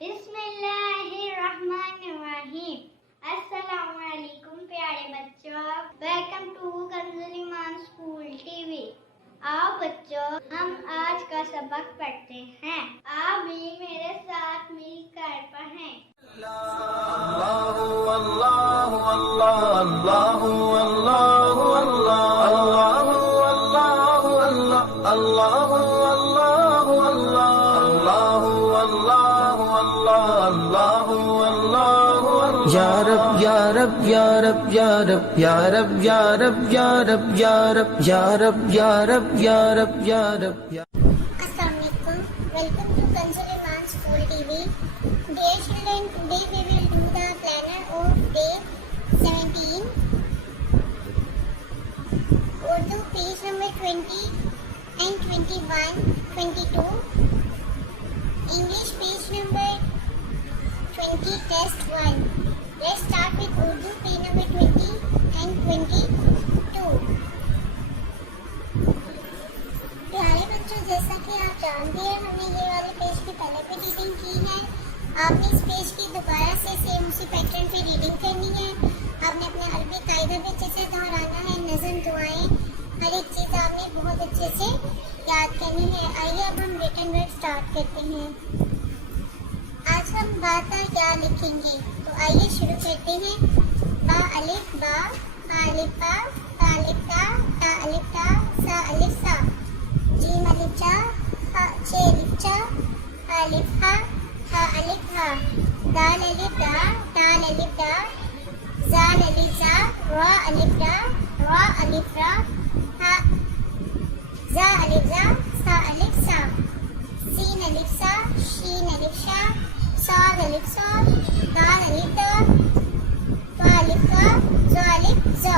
بسم اللہ الرحمن الرحیم۔ السلام علیکم پیارے بچوں، welcome to Kanz Iman school T V. آؤ بچوں، ہم آج کا سبق پڑھتے ہیں۔ آپ بھی میرے ساتھ مل کر پڑھیں۔ اللہ اللہ اللہ اللہ اللہ اللہ اللہ اللہ یا رب یا رب یا رب یا رب یا رب یا رب یا رب یا رب یا رب یا رب یا رب یا رب یا السلام علیکم، welcome to Kanz Iman school TV. Dear children, today we will do the planner of day 17، Urdu page number 20 and 21, 22، English page number 20 test 1۔ Let's start with Urdu page number 20 and 22۔ پیارے بچوں، جیسا کہ آپ جانتے ہیں، ہم نے یہ والے پیج کی پہلے بھی ریڈنگ کی ہے۔ آپ نے اس پیج کی دوبارہ سے سیم اسی پیٹرن پہ ریڈنگ کرنی ہے۔ آپ نے اپنے عربی قاعدہ بھی اچھے سے دہرانا ہے، نظم، دعائیں، ہر ایک چیز آپ نے بہت اچھے سے یاد کرنی ہے۔ آئیے اب ہم ریٹن ورڈ اسٹارٹ کرتے ہیں۔ آج ہم با تا یا لکھیں گے، تو آئیے شروع کرتے ہیں۔ با الف با، با الف با، تا الف تا، تا الف تا، سا الف سا، جیم الف جا، چھ الف چا، ہا الف ہا، ہا الف ہا، دال الف دا، دال الف دا، زال الف زا، را الف را، را الف را، ہا زا الف زا، سا الف سا، سین الف سا، شین الف شا، صاد الف صاد، دال الف دا، با الف کا، زا الف زا،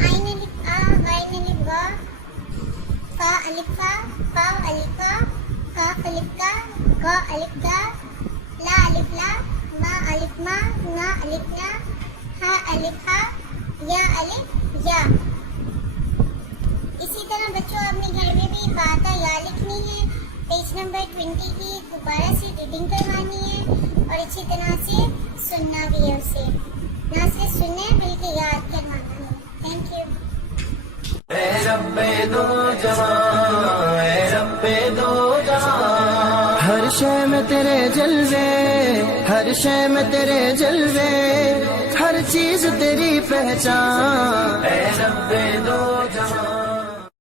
عین الف آ، غین الف غا، فا الف فا، فا الف فا، کاف الف کا، غا الف گا، لا الف لا، ما الف ما، نا الف نا، ہا الف ہا، یا الف یا۔ اسی طرح بچوں آپ نے گھر میں بھی با تا یا لکھنی ہے، پیج نمبر 20 کی دوبارہ سے ریڈنگ کروانی ہے اور اچھی طرح سے سننا بھی ہے اسے، نہ صرف سننا ہے بلکہ یاد کروانا ہے۔ Thank you. اے رب دو جہاں، اے رب دو جہاں، ہر شے میں تیرے جلوے، ہر شے میں تیرے جلوے، ہر چیز تیری پہچان، اے رب دو جہاں۔